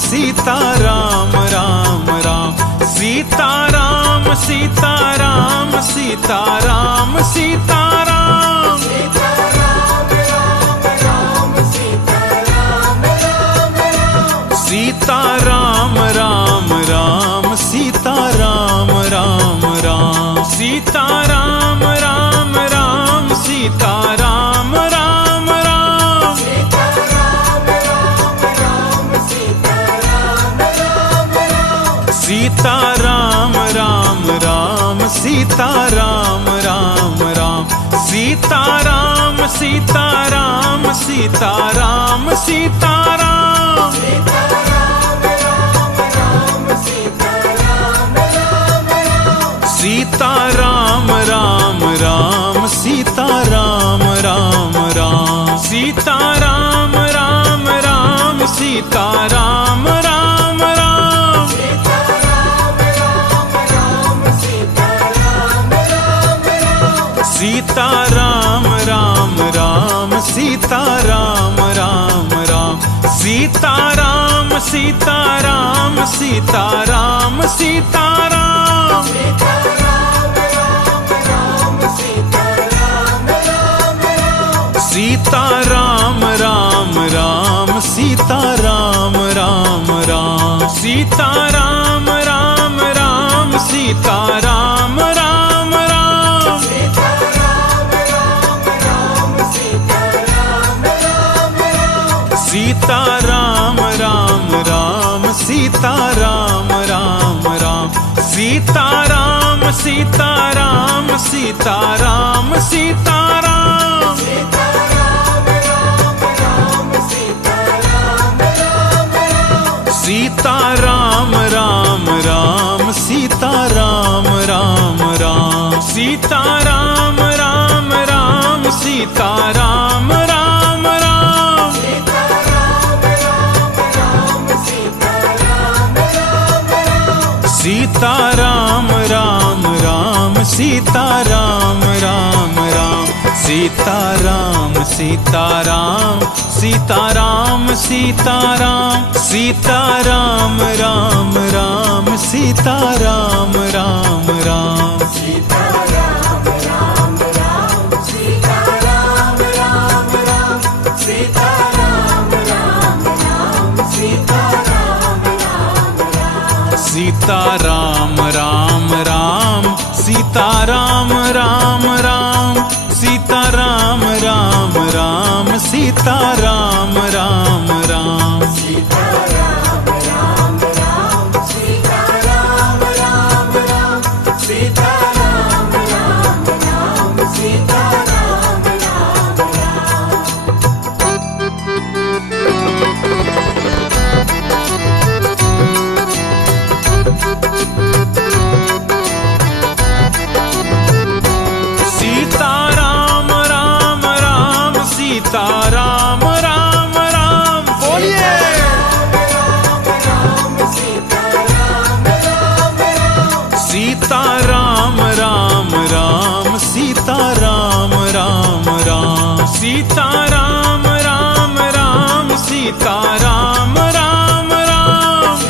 सीता राम राम राम सीता राम सीता राम सीता राम सीता राम सीता राम राम राम सीता राम राम राम सीता राम राम राम सीता राम राम राम सीता राम राम राम सीता राम राम राम सीता राम सीता राम सीता राम सीता राम सीता राम राम राम सीता राम राम राम सीता राम राम राम सीता राम राम राम सीता राम राम राम सीता राम राम राम सीता राम सीता राम सीता राम सीता राम सीता राम राम राम सीता राम राम राम सीता राम राम राम सीता राम राम राम सीता राम राम राम सीता राम राम राम सीता राम सीता राम सीता राम सीता राम सीता राम राम राम सीता राम राम राम सीता राम राम राम सीता राम राम राम सीता राम राम राम सीता राम राम राम सीता राम सीता राम सीता राम सीता राम सीता राम राम राम सीता राम राम राम सीता राम राम राम सीता राम राम राम सीता राम राम राम सीता राम राम राम सीता राम राम राम सीता राम राम राम सीता राम राम राम सीता राम राम राम सीता राम राम राम सीता राम राम राम सीता राम राम राम सीता राम राम राम सीता राम राम राम सीता राम राम राम बोलिए सीता राम राम राम सीता राम राम राम सीता राम राम राम सीता राम राम राम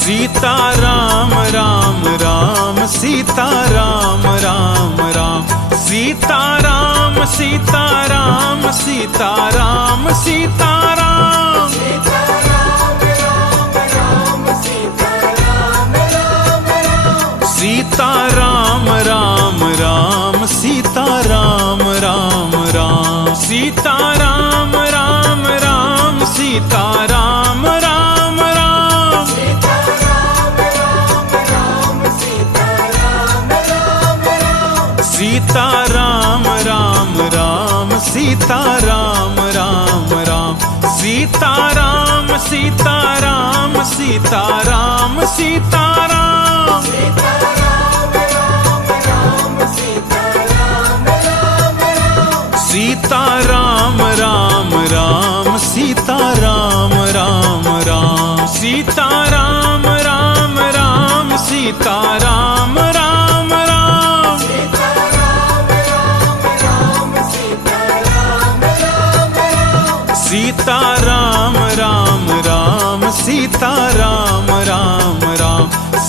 सीता राम राम राम सीता राम राम राम सीता राम सीता राम सीता राम सीता राम सीता राम राम राम सीता राम राम राम सीता राम राम राम सीता राम राम राम सीता राम राम राम सीता राम राम राम सीता राम सीता राम सीता राम सीता राम सीता राम राम राम सीता राम राम राम सीता राम राम राम सीता राम राम राम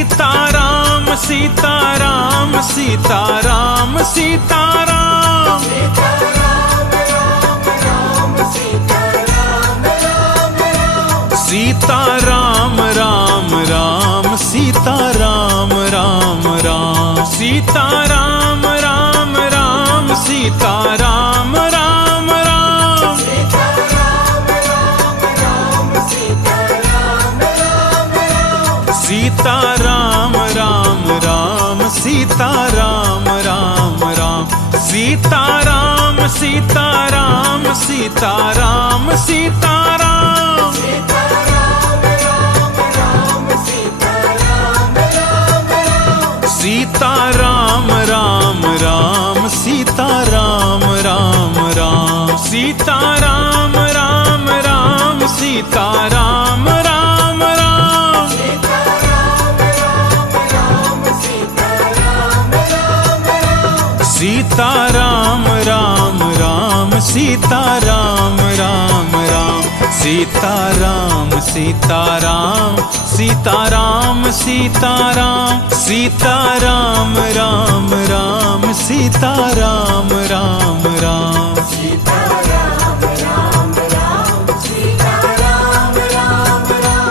सीताराम सीताराम सीताराम सीताराम सीताराम राम राम सीताराम राम राम सीताराम राम राम सीताराम राम राम सीताराम राम राम सीताराम राम राम सीताराम सीताराम सीताराम सीताराम सीताराम राम राम सीताराम राम राम सीताराम राम राम सीताराम राम राम सीताराम राम राम सीताराम राम राम सीताराम सीताराम सीताराम सीताराम सीताराम राम राम सीताराम राम राम सीताराम राम राम सीताराम राम राम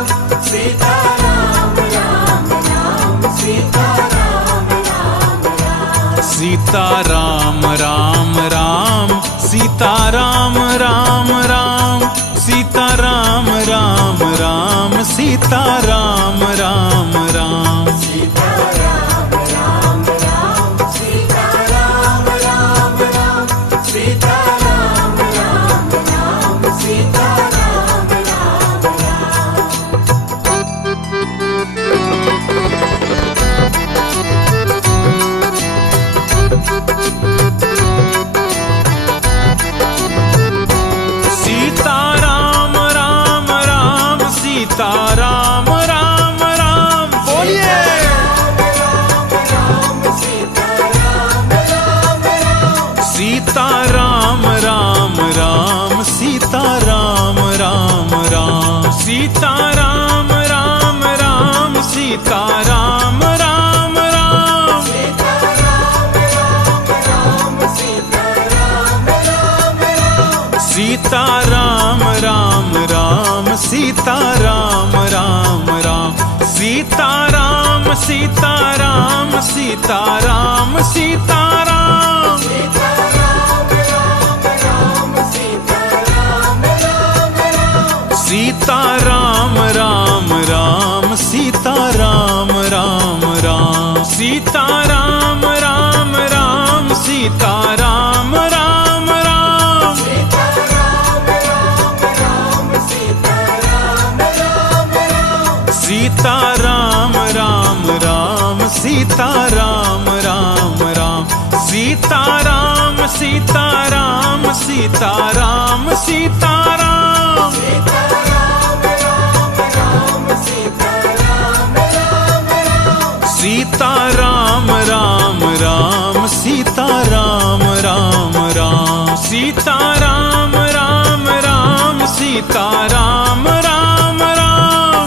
सीताराम राम राम सीताराम राम राम सीताराम राम राम सीताराम राम राम सीताराम राम राम सीताराम राम राम सीताराम राम राम सीताराम राम राम सीताराम राम राम सीताराम राम राम सीताराम राम राम सीताराम राम राम बोलिए सीताराम राम राम सीताराम राम राम सीताराम राम राम सीताराम राम राम सीताराम राम राम सीताराम राम राम सीताराम सीताराम सीताराम सीताराम सीताराम राम राम सीताराम राम राम सीताराम राम राम सीताराम राम राम सीताराम राम राम सीताराम राम राम सीताराम सीताराम सीताराम सीताराम सीताराम राम राम सीताराम राम राम सीताराम राम राम सीताराम राम राम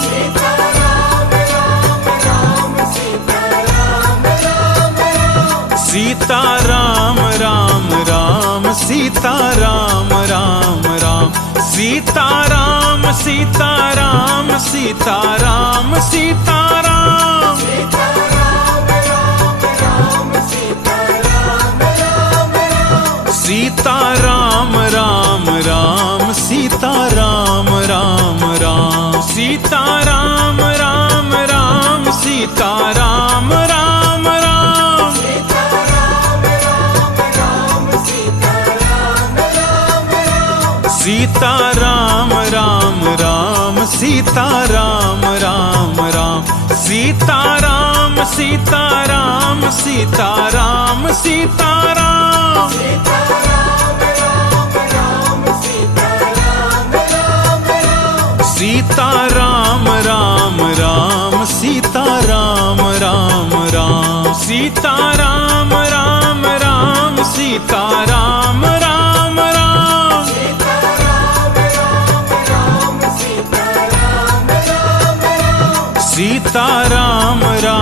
सीताराम राम राम सीताराम राम राम सीताराम सीताराम सीताराम सीताराम सीताराम राम राम सीताराम राम राम सीताराम राम राम सीताराम राम राम सीताराम राम राम सीताराम राम राम सीताराम सीताराम सीताराम सीताराम सीताराम राम राम सीताराम राम राम सीताराम राम राम सीताराम राम राम सीताराम राम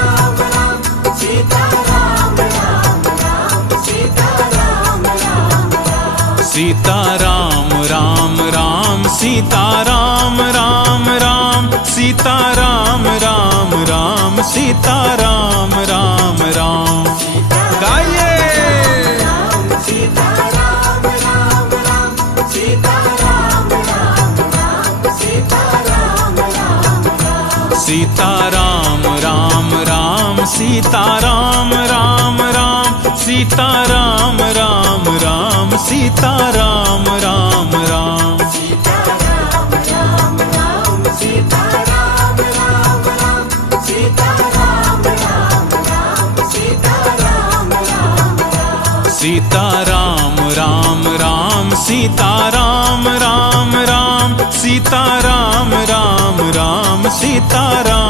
सीताराम राम राम सीताराम राम राम सीताराम राम राम गाइए सीताराम राम राम सीताराम राम राम सीताराम राम राम सीताराम राम राम सीताराम राम राम सीताराम राम राम सीताराम राम राम सीताराम राम राम सीताराम राम राम सीताराम राम राम सीताराम राम राम सीताराम राम राम सीताराम राम राम सीताराम राम राम सीताराम